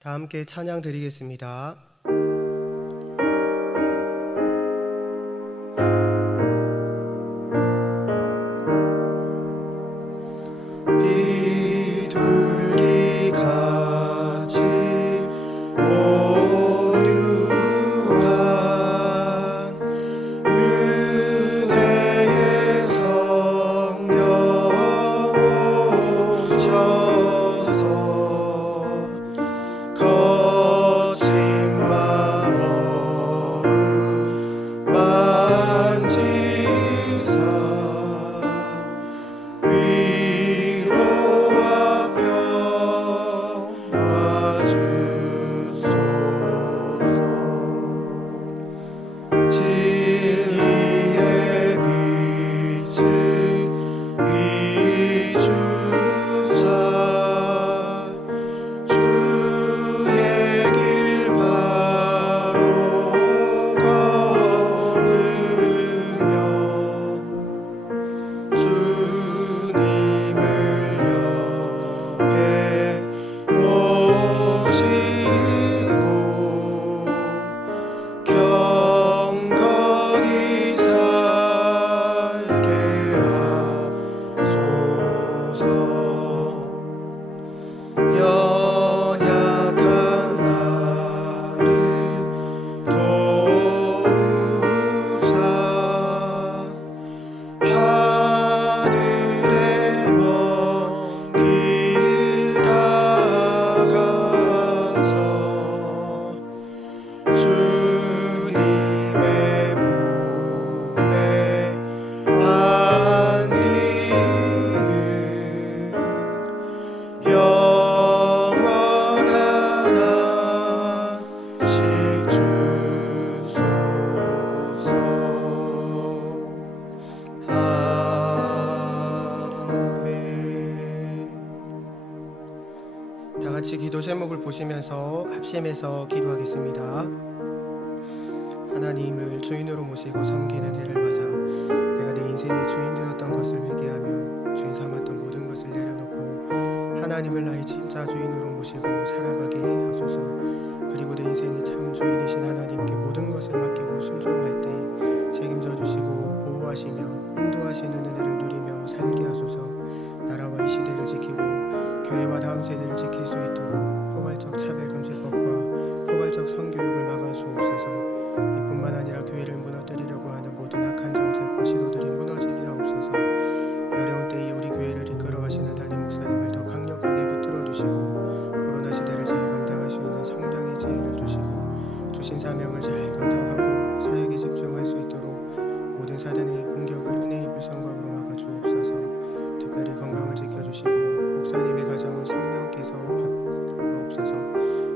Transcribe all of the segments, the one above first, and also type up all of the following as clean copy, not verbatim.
다 함께 찬양 드리겠습니다. 비둘기같이 오류한 은혜의 성령 오셔서 거친 마음으로 만지사 위로와 평화 주소서. 진리의 빛을 비추사 주의 길 바로 걸으며 주님을 옆에 모시고 경건히 살게 하소서. 연약한 나를 도우사 하늘의 먼 길 다가서 주님의 품에 안기는 영원한 안식 주소서. 아멘. 다 같이 기도 제목을 보시면서 합심해서 기도하겠습니다. 하나님을 주인으로 모시고 섬기는 해를 맞아 내가 내 인생의 주인 되었던 것을 회개하며 주인 삼았던 모든 것을 내려놓고 하나님을 나의 진짜 주인으로 모시고 살아가게 하소서. 그리고 내 인생의 참 주인이신 하나님께 모든 것을 맡기고 순종할 때 책임져 주시고 보호하시며 인도하시는 은혜를 누리며 살게 하소서. 나라와 이 시대를 지키고 교회와 다음 세대를 지킬 수 있도록 포괄적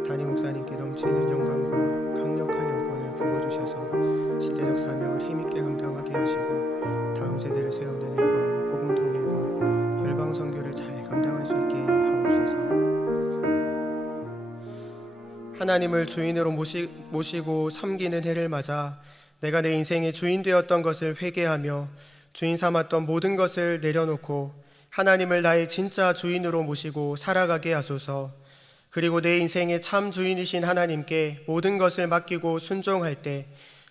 담임 목사님께 넘치는 영감과 강력한 영권을 부어주셔서 시대적 사명을 힘있게 감당하게 하시고 다음 세대를 세우는 일과 복음 통일과 열방 선교를 잘 감당할 수 있게 하옵소서. 하나님을 주인으로 모시고 섬기는 해를 맞아 내가 내 인생의 주인 되었던 것을 회개하며 주인 삼았던 모든 것을 내려놓고 하나님을 나의 진짜 주인으로 모시고 살아가게 하소서. 그리고 내 인생의 참 주인이신 하나님께 모든 것을 맡기고 순종할 때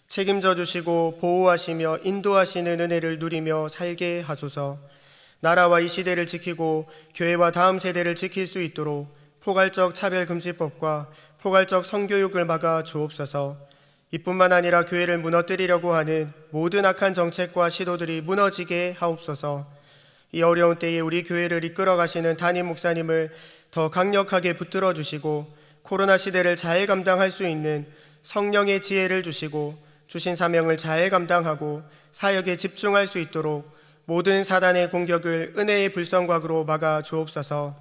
책임져 주시고 보호하시며 인도하시는 은혜를 누리며 살게 하소서. 나라와 이 시대를 지키고 교회와 다음 세대를 지킬 수 있도록 포괄적 차별금지법과 포괄적 성교육을 막아 주옵소서. 이뿐만 아니라 교회를 무너뜨리려고 하는 모든 악한 정책과 시도들이 무너지게 하옵소서. 이 어려운 때에 우리 교회를 이끌어 가시는 담임 목사님을 더 강력하게 붙들어 주시고 코로나 시대를 잘 감당할 수 있는 성령의 지혜를 주시고 주신 사명을 잘 감당하고 사역에 집중할 수 있도록 모든 사단의 공격을 은혜의 불성곽으로 막아 주옵소서.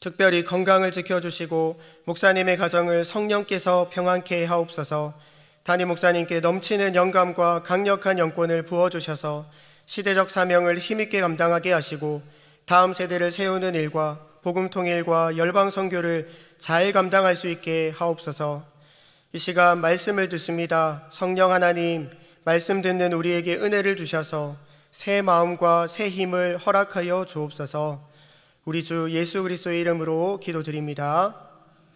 특별히 건강을 지켜주시고 목사님의 가정을 성령께서 평안케 하옵소서. 담임 목사님께 넘치는 영감과 강력한 영권을 부어주셔서 시대적 사명을 힘있게 감당하게 하시고 다음 세대를 세우는 일과 복음 통일과 열방 선교를 잘 감당할 수 있게 하옵소서. 이 시간 말씀을 듣습니다. 성령 하나님, 말씀 듣는 우리에게 은혜를 주셔서 새 마음과 새 힘을 허락하여 주옵소서. 우리 주 예수 그리스도의 이름으로 기도드립니다.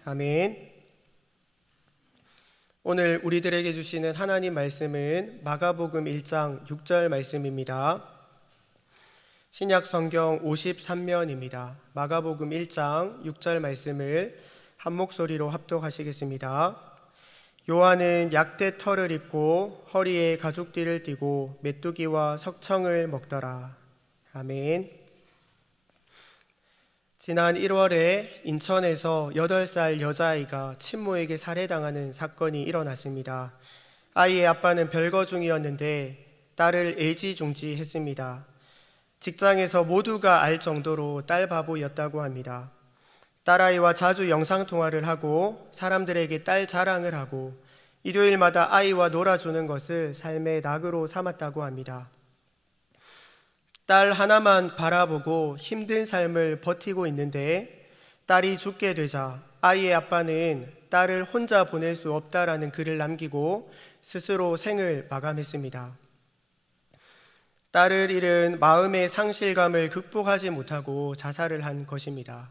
아멘. 오늘 우리들에게 주시는 하나님 말씀은 마가복음 1장 6절 말씀입니다. 신약 성경 53면입니다. 마가복음 1장 6절 말씀을 한 목소리로 합독하시겠습니다. 요한은 약대 털을 입고 허리에 가죽띠를 띠고 메뚜기와 석청을 먹더라. 아멘. 지난 1월에 인천에서 8살 여자아이가 친모에게 살해당하는 사건이 일어났습니다. 아이의 아빠는 별거 중이었는데 딸을 애지중지했습니다. 직장에서 모두가 알 정도로 딸 바보였다고 합니다. 딸아이와 자주 영상통화를 하고 사람들에게 딸 자랑을 하고 일요일마다 아이와 놀아주는 것을 삶의 낙으로 삼았다고 합니다. 딸 하나만 바라보고 힘든 삶을 버티고 있는데 딸이 죽게 되자 아이의 아빠는 딸을 혼자 보낼 수 없다라는 글을 남기고 스스로 생을 마감했습니다. 딸을 잃은 마음의 상실감을 극복하지 못하고 자살을 한 것입니다.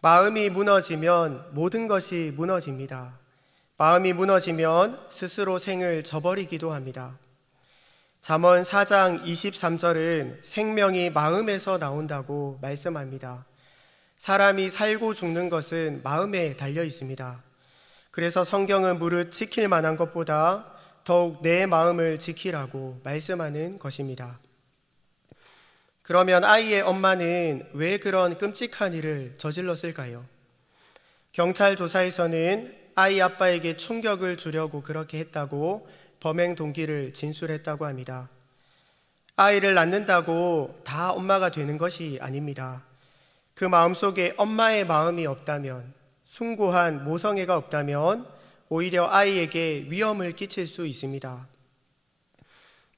마음이 무너지면 모든 것이 무너집니다. 마음이 무너지면 스스로 생을 저버리기도 합니다. 잠언 4장 23절은 생명이 마음에서 나온다고 말씀합니다. 사람이 살고 죽는 것은 마음에 달려 있습니다. 그래서 성경은 무릇 지킬 만한 것보다 더욱 내 마음을 지키라고 말씀하는 것입니다. 그러면 아이의 엄마는 왜 그런 끔찍한 일을 저질렀을까요? 경찰 조사에서는 아이 아빠에게 충격을 주려고 그렇게 했다고 범행 동기를 진술했다고 합니다. 아이를 낳는다고 다 엄마가 되는 것이 아닙니다. 그 마음속에 엄마의 마음이 없다면, 숭고한 모성애가 없다면 오히려 아이에게 위험을 끼칠 수 있습니다.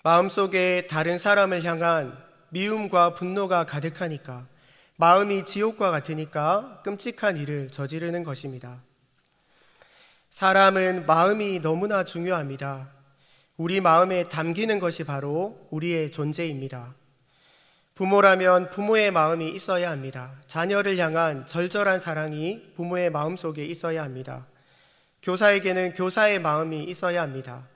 마음속에 다른 사람을 향한 미움과 분노가 가득하니까, 마음이 지옥과 같으니까 끔찍한 일을 저지르는 것입니다. 사람은 마음이 너무나 중요합니다. 우리 마음에 담기는 것이 바로 우리의 존재입니다. 부모라면 부모의 마음이 있어야 합니다. 자녀를 향한 절절한 사랑이 부모의 마음속에 있어야 합니다. 교사에게는 교사의 마음이 있어야 합니다.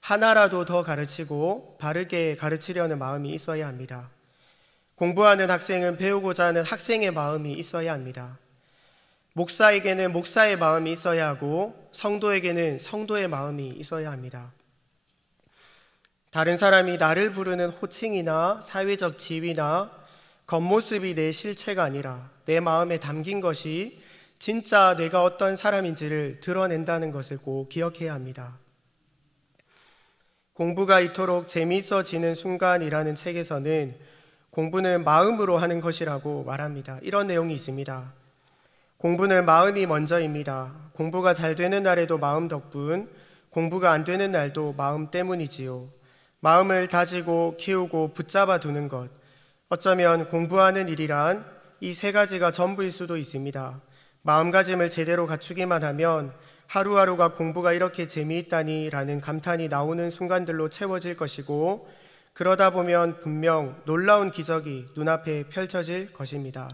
하나라도 더 가르치고 바르게 가르치려는 마음이 있어야 합니다. 공부하는 학생은 배우고자 하는 학생의 마음이 있어야 합니다. 목사에게는 목사의 마음이 있어야 하고 성도에게는 성도의 마음이 있어야 합니다. 다른 사람이 나를 부르는 호칭이나 사회적 지위나 겉모습이 내 실체가 아니라 내 마음에 담긴 것이 진짜 내가 어떤 사람인지를 드러낸다는 것을 꼭 기억해야 합니다. 공부가 이토록 재미있어지는 순간이라는 책에서는 공부는 마음으로 하는 것이라고 말합니다. 이런 내용이 있습니다. 공부는 마음이 먼저입니다. 공부가 잘 되는 날에도 마음 덕분, 공부가 안 되는 날도 마음 때문이지요. 마음을 다지고 키우고 붙잡아 두는 것. 어쩌면 공부하는 일이란 이 세 가지가 전부일 수도 있습니다. 마음가짐을 제대로 갖추기만 하면 하루하루가 공부가 이렇게 재미있다니 라는 감탄이 나오는 순간들로 채워질 것이고, 그러다 보면 분명 놀라운 기적이 눈앞에 펼쳐질 것입니다.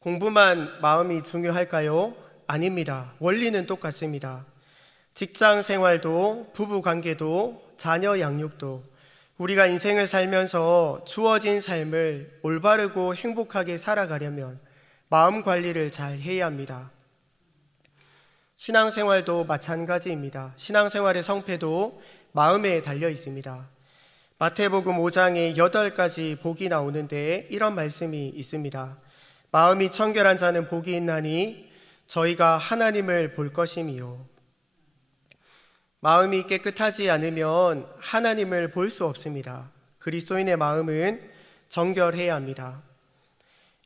공부만 마음이 중요할까요? 아닙니다. 원리는 똑같습니다. 직장 생활도, 부부 관계도, 자녀 양육도, 우리가 인생을 살면서 주어진 삶을 올바르고 행복하게 살아가려면 마음 관리를 잘 해야 합니다. 신앙생활도 마찬가지입니다. 신앙생활의 성패도 마음에 달려 있습니다. 마태복음 5장에 8가지 복이 나오는데 이런 말씀이 있습니다. 마음이 청결한 자는 복이 있나니 저희가 하나님을 볼 것임이요. 마음이 깨끗하지 않으면 하나님을 볼 수 없습니다. 그리스도인의 마음은 정결해야 합니다.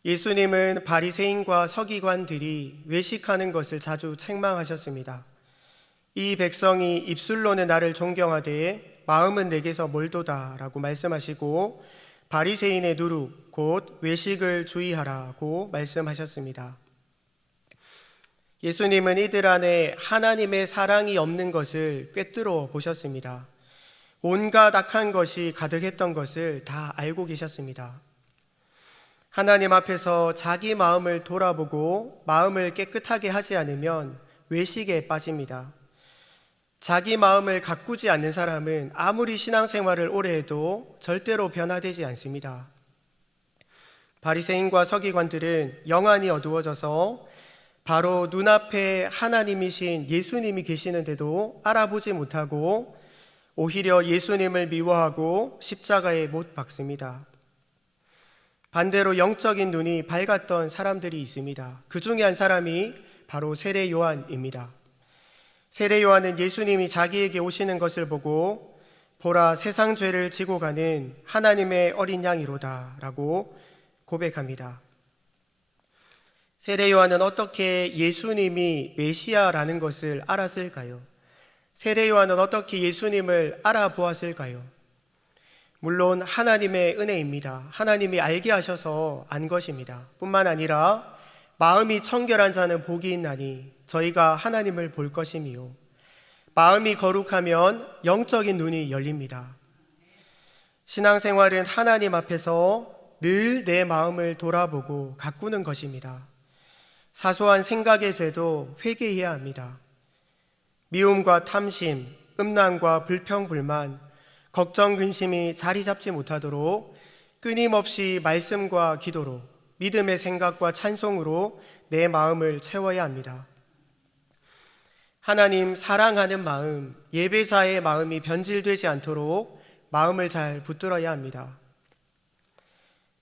예수님은 바리새인과 서기관들이 외식하는 것을 자주 책망하셨습니다. 이 백성이 입술로는 나를 존경하되 마음은 내게서 멀도다 라고 말씀하시고, 바리새인의 누룩 곧 외식을 주의하라고 말씀하셨습니다. 예수님은 이들 안에 하나님의 사랑이 없는 것을 꿰뚫어 보셨습니다. 온갖 악한 것이 가득했던 것을 다 알고 계셨습니다. 하나님 앞에서 자기 마음을 돌아보고 마음을 깨끗하게 하지 않으면 외식에 빠집니다. 자기 마음을 가꾸지 않는 사람은 아무리 신앙생활을 오래 해도 절대로 변화되지 않습니다. 바리새인과 서기관들은 영안이 어두워져서 바로 눈앞에 하나님이신 예수님이 계시는데도 알아보지 못하고 오히려 예수님을 미워하고 십자가에 못 박습니다. 반대로 영적인 눈이 밝았던 사람들이 있습니다. 그 중에 한 사람이 바로 세례 요한입니다. 세례 요한은 예수님이 자기에게 오시는 것을 보고 보라, 세상 죄를 지고 가는 하나님의 어린 양이로다 라고 고백합니다. 세례 요한은 어떻게 예수님이 메시아라는 것을 알았을까요? 세례 요한은 어떻게 예수님을 알아보았을까요? 물론 하나님의 은혜입니다. 하나님이 알게 하셔서 안 것입니다. 뿐만 아니라 마음이 청결한 자는 복이 있나니 저희가 하나님을 볼 것이미요. 마음이 거룩하면 영적인 눈이 열립니다. 신앙생활은 하나님 앞에서 늘 내 마음을 돌아보고 가꾸는 것입니다. 사소한 생각의 죄도 회개해야 합니다. 미움과 탐심, 음란과 불평불만, 걱정, 근심이 자리 잡지 못하도록 끊임없이 말씀과 기도로, 믿음의 생각과 찬송으로 내 마음을 채워야 합니다. 하나님 사랑하는 마음, 예배자의 마음이 변질되지 않도록 마음을 잘 붙들어야 합니다.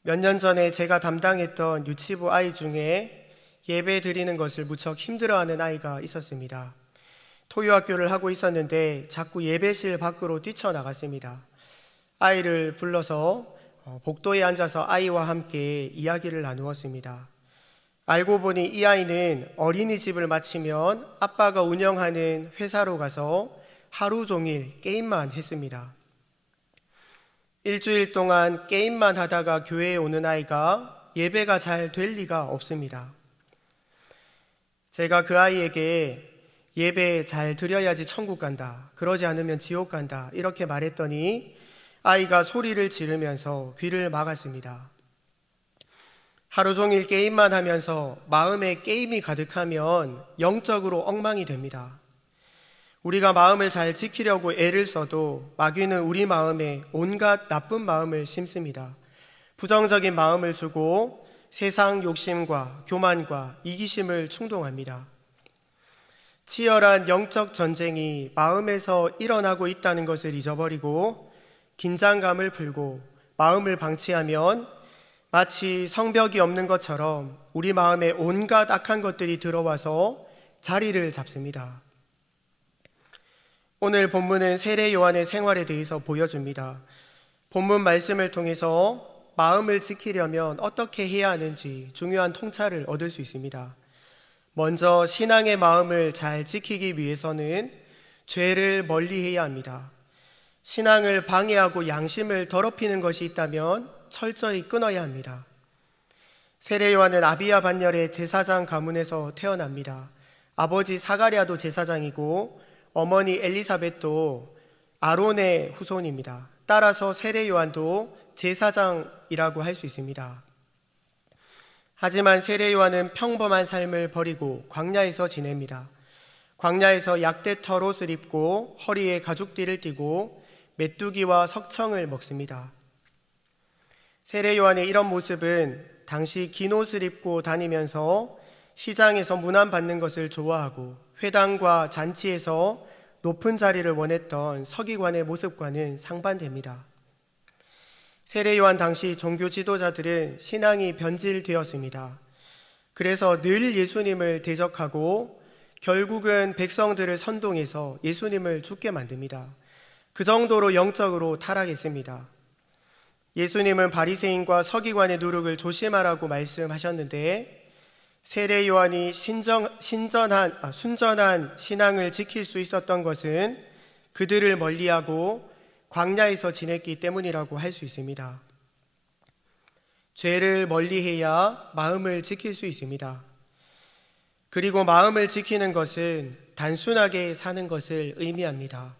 몇 년 전에 제가 담당했던 유치부 아이 중에 예배 드리는 것을 무척 힘들어하는 아이가 있었습니다. 토요학교를 하고 있었는데 자꾸 예배실 밖으로 뛰쳐나갔습니다. 아이를 불러서 복도에 앉아서 아이와 함께 이야기를 나누었습니다. 알고 보니 이 아이는 어린이집을 마치면 아빠가 운영하는 회사로 가서 하루 종일 게임만 했습니다. 일주일 동안 게임만 하다가 교회에 오는 아이가 예배가 잘 될 리가 없습니다. 제가 그 아이에게 예배 잘 드려야지 천국 간다, 그러지 않으면 지옥 간다 이렇게 말했더니 아이가 소리를 지르면서 귀를 막았습니다. 하루 종일 게임만 하면서 마음에 게임이 가득하면 영적으로 엉망이 됩니다. 우리가 마음을 잘 지키려고 애를 써도 마귀는 우리 마음에 온갖 나쁜 마음을 심습니다. 부정적인 마음을 주고 세상 욕심과 교만과 이기심을 충동합니다. 치열한 영적 전쟁이 마음에서 일어나고 있다는 것을 잊어버리고 긴장감을 풀고 마음을 방치하면 마치 성벽이 없는 것처럼 우리 마음에 온갖 악한 것들이 들어와서 자리를 잡습니다. 오늘 본문은 세례 요한의 생활에 대해서 보여줍니다. 본문 말씀을 통해서 마음을 지키려면 어떻게 해야 하는지 중요한 통찰을 얻을 수 있습니다. 먼저 신앙의 마음을 잘 지키기 위해서는 죄를 멀리해야 합니다. 신앙을 방해하고 양심을 더럽히는 것이 있다면 철저히 끊어야 합니다. 세례 요한은 아비야 반열의 제사장 가문에서 태어납니다. 아버지 사가랴도 제사장이고 어머니 엘리사벳도 아론의 후손입니다. 따라서 세례 요한도 제사장이라고 할 수 있습니다. 하지만 세례 요한은 평범한 삶을 버리고 광야에서 지냅니다. 광야에서 약대털 옷을 입고 허리에 가죽띠를 띠고 메뚜기와 석청을 먹습니다. 세례 요한의 이런 모습은 당시 긴 옷을 입고 다니면서 시장에서 문안받는 것을 좋아하고 회당과 잔치에서 높은 자리를 원했던 서기관의 모습과는 상반됩니다. 세례 요한 당시 종교 지도자들은 신앙이 변질되었습니다. 그래서 늘 예수님을 대적하고 결국은 백성들을 선동해서 예수님을 죽게 만듭니다. 그 정도로 영적으로 타락했습니다. 예수님은 바리새인과 서기관의 누룩을 조심하라고 말씀하셨는데 세례 요한이 순전한 신앙을 지킬 수 있었던 것은 그들을 멀리하고 광야에서 지냈기 때문이라고 할 수 있습니다. 죄를 멀리해야 마음을 지킬 수 있습니다. 그리고 마음을 지키는 것은 단순하게 사는 것을 의미합니다.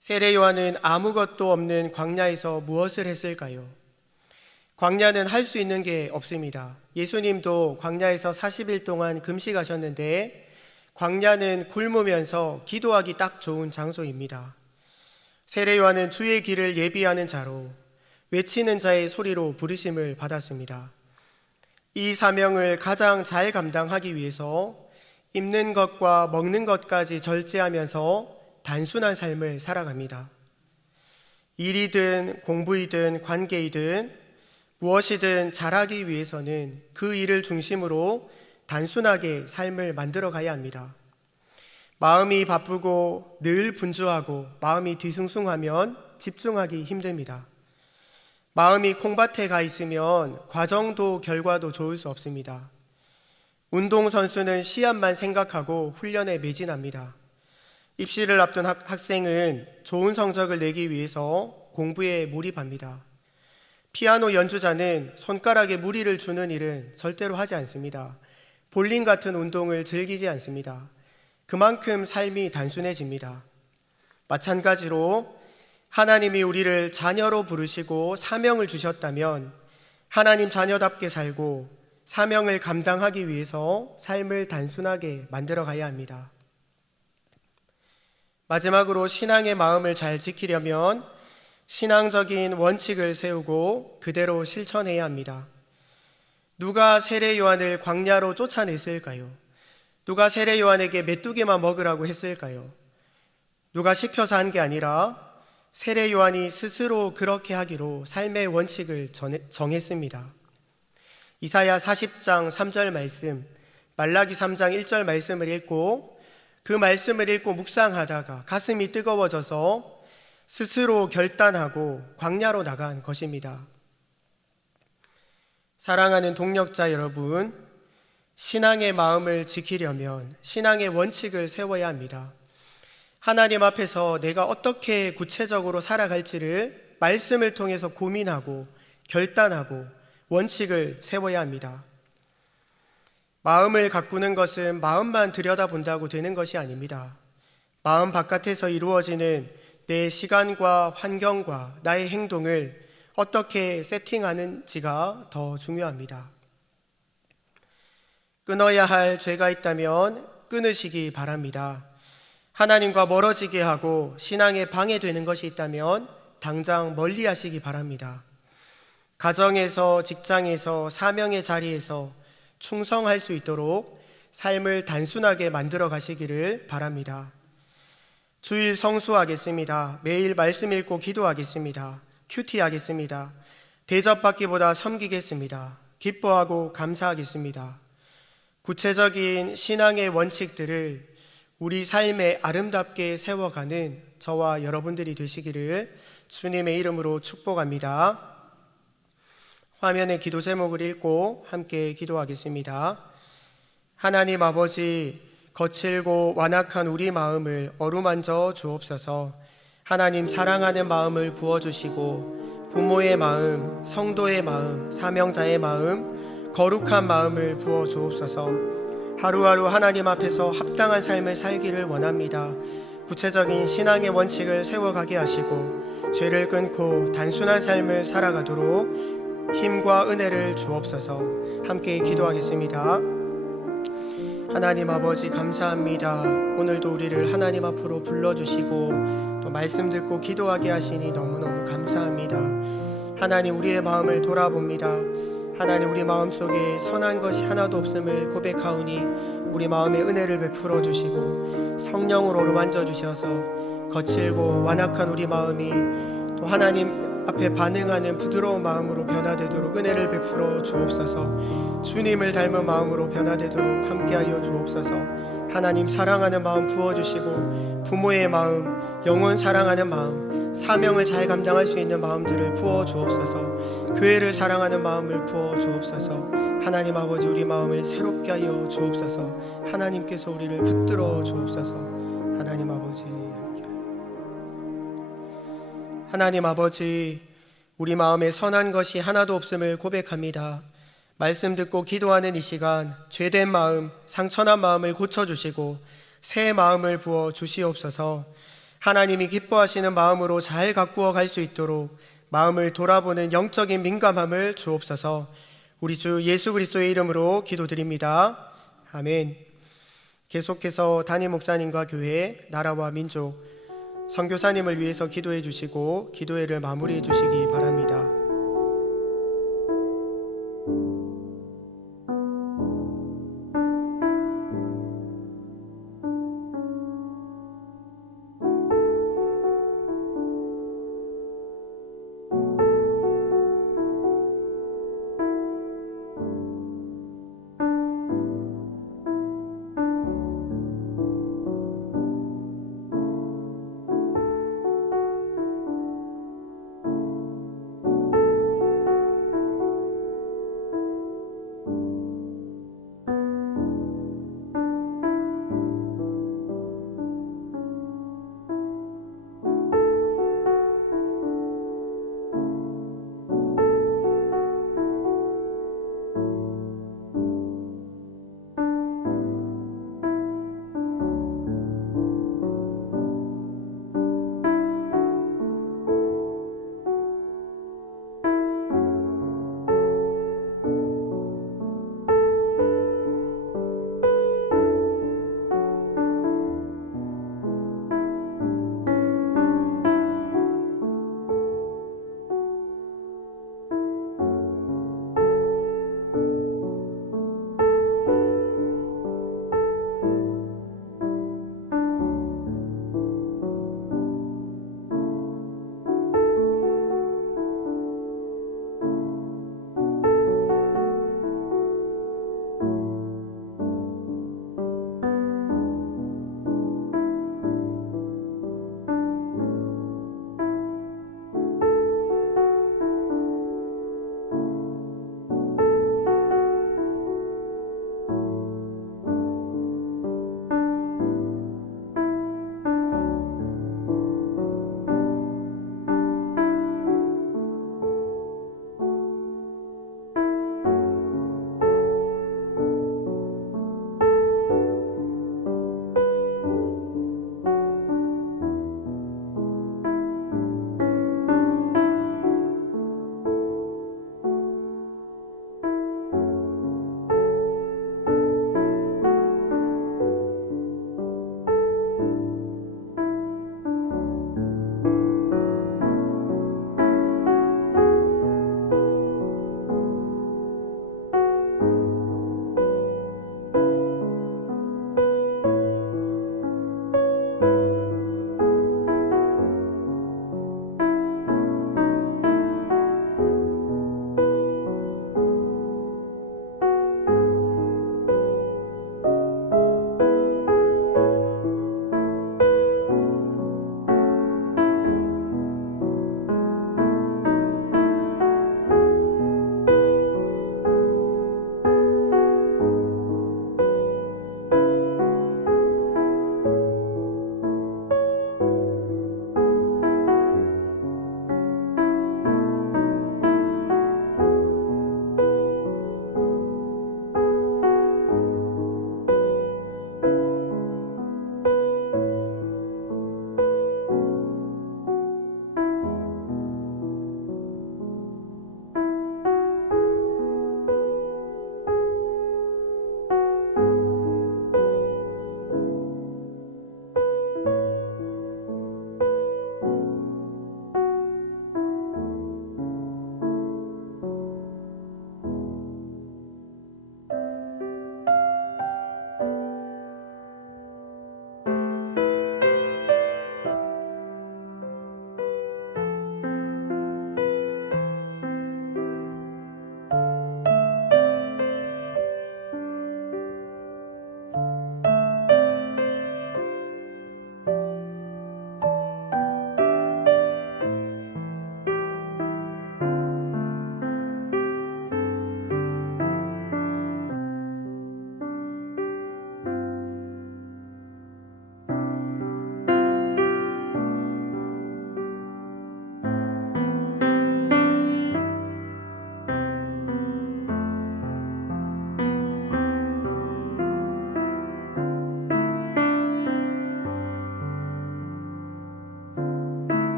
세례 요한은 아무것도 없는 광야에서 무엇을 했을까요? 광야는 할 수 있는 게 없습니다. 예수님도 광야에서 40일 동안 금식하셨는데 광야는 굶으면서 기도하기 딱 좋은 장소입니다. 세례 요한은 주의 길을 예비하는 자로 외치는 자의 소리로 부르심을 받았습니다. 이 사명을 가장 잘 감당하기 위해서 입는 것과 먹는 것까지 절제하면서 단순한 삶을 살아갑니다. 일이든 공부이든 관계이든 무엇이든 잘하기 위해서는 그 일을 중심으로 단순하게 삶을 만들어 가야 합니다. 마음이 바쁘고 늘 분주하고 마음이 뒤숭숭하면 집중하기 힘듭니다. 마음이 콩밭에 가 있으면 과정도 결과도 좋을 수 없습니다. 운동선수는 시합만 생각하고 훈련에 매진합니다. 입시를 앞둔 학생은 좋은 성적을 내기 위해서 공부에 몰입합니다. 피아노 연주자는 손가락에 무리를 주는 일은 절대로 하지 않습니다. 볼링 같은 운동을 즐기지 않습니다. 그만큼 삶이 단순해집니다. 마찬가지로 하나님이 우리를 자녀로 부르시고 사명을 주셨다면 하나님 자녀답게 살고 사명을 감당하기 위해서 삶을 단순하게 만들어 가야 합니다. 마지막으로 신앙의 마음을 잘 지키려면 신앙적인 원칙을 세우고 그대로 실천해야 합니다. 누가 세례 요한을 광야로 쫓아냈을까요? 누가 세례 요한에게 메뚜기만 먹으라고 했을까요? 누가 시켜서 한 게 아니라 세례 요한이 스스로 그렇게 하기로 삶의 원칙을 정했습니다. 이사야 40장 3절 말씀, 말라기 3장 1절 말씀을 읽고 그 말씀을 읽고 묵상하다가 가슴이 뜨거워져서 스스로 결단하고 광야로 나간 것입니다. 사랑하는 동역자 여러분, 신앙의 마음을 지키려면 신앙의 원칙을 세워야 합니다. 하나님 앞에서 내가 어떻게 구체적으로 살아갈지를 말씀을 통해서 고민하고 결단하고 원칙을 세워야 합니다. 마음을 가꾸는 것은 마음만 들여다본다고 되는 것이 아닙니다. 마음 바깥에서 이루어지는 내 시간과 환경과 나의 행동을 어떻게 세팅하는지가 더 중요합니다. 끊어야 할 죄가 있다면 끊으시기 바랍니다. 하나님과 멀어지게 하고 신앙에 방해되는 것이 있다면 당장 멀리 하시기 바랍니다. 가정에서, 직장에서, 사명의 자리에서 충성할 수 있도록 삶을 단순하게 만들어 가시기를 바랍니다. 주일 성수하겠습니다. 매일 말씀 읽고 기도하겠습니다. 큐티 하겠습니다. 대접받기보다 섬기겠습니다. 기뻐하고 감사하겠습니다. 구체적인 신앙의 원칙들을 우리 삶에 아름답게 세워가는 저와 여러분들이 되시기를 주님의 이름으로 축복합니다. 화면의 기도 제목을 읽고 함께 기도하겠습니다. 하나님 아버지, 거칠고 완악한 우리 마음을 어루만져 주옵소서. 하나님 사랑하는 마음을 부어주시고 부모의 마음, 성도의 마음, 사명자의 마음, 거룩한 마음을 부어 주옵소서. 하루하루 하나님 앞에서 합당한 삶을 살기를 원합니다. 구체적인 신앙의 원칙을 세워가게 하시고 죄를 끊고 단순한 삶을 살아가도록 힘과 은혜를 주옵소서. 함께 기도하겠습니다. 하나님 아버지, 감사합니다. 오늘도 우리를 하나님 앞으로 불러주시고 또 말씀 듣고 기도하게 하시니 너무너무 감사합니다. 하나님, 우리의 마음을 돌아봅니다. 하나님, 우리 마음속에 선한 것이 하나도 없음을 고백하오니 우리 마음에 은혜를 베풀어 주시고 성령으로 어루만져 주셔서 거칠고 완악한 우리 마음이 또 하나님 앞에 반응하는 부드러운 마음으로 변화되도록 은혜를 베풀어 주옵소서. 주님을 닮은 마음으로 변화되도록 함께하여 주옵소서. 하나님 사랑하는 마음 부어주시고 부모의 마음, 영혼 사랑하는 마음, 사명을 잘 감당할 수 있는 마음들을 부어 주옵소서. 교회를 사랑하는 마음을 부어 주옵소서. 하나님 아버지, 우리 마음을 새롭게 하여 주옵소서. 하나님께서 우리를 붙들어 주옵소서. 하나님 아버지, 하나님 아버지, 우리 마음에 선한 것이 하나도 없음을 고백합니다. 말씀 듣고 기도하는 이 시간 죄된 마음, 상처난 마음을 고쳐주시고 새 마음을 부어 주시옵소서. 하나님이 기뻐하시는 마음으로 잘 가꾸어 갈 수 있도록 마음을 돌아보는 영적인 민감함을 주옵소서. 우리 주 예수 그리스도의 이름으로 기도드립니다. 아멘. 계속해서 담임 목사님과 교회, 나라와 민족, 선교사님을 위해서 기도해 주시고 기도회를 마무리해 주시기 바랍니다.